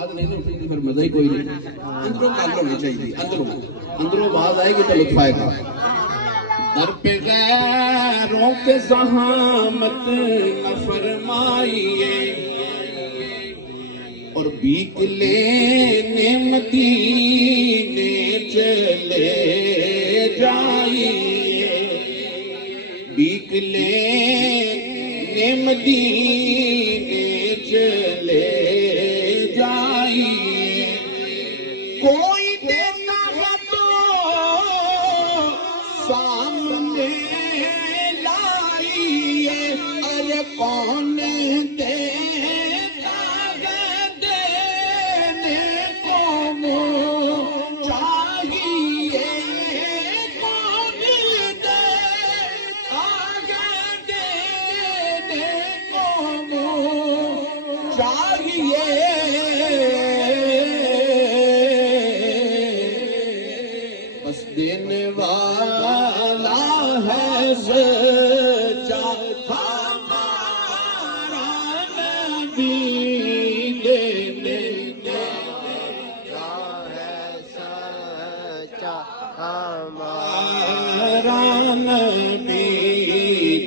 آواز نہیں اٹھے گی پھر مزہ ہی کوئی نہیں. اندروں گل ہونی چاہیے, اندروں آواز آئے گی تو لطف آئے گا. در پہ غیروں کے زحامت نہ فرمائیے اور بھیک لینے مدینے چلے جائیے. بھیک لینے مدینے چلے جائیے. کوئی دیتا ہے تو سامنے لائیے, ارے کون دیتا ہے دینے کو منہ چاہیے. کون دیتا ہے دینے کو منہ چاہیے. بس دینے والا ہے سچا ہمارا نبی, دینے والا ہے سچا ہمارا نبی.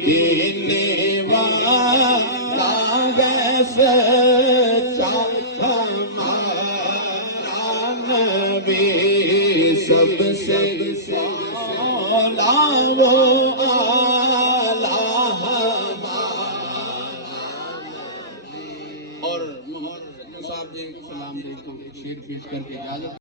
دینے والا ہے سچا ہمارا نبی. سب سے مولا وہ اعلیٰ ہمارا. اور محمد صاحب جی سلام دے تو شیر پیش کر کے اجازت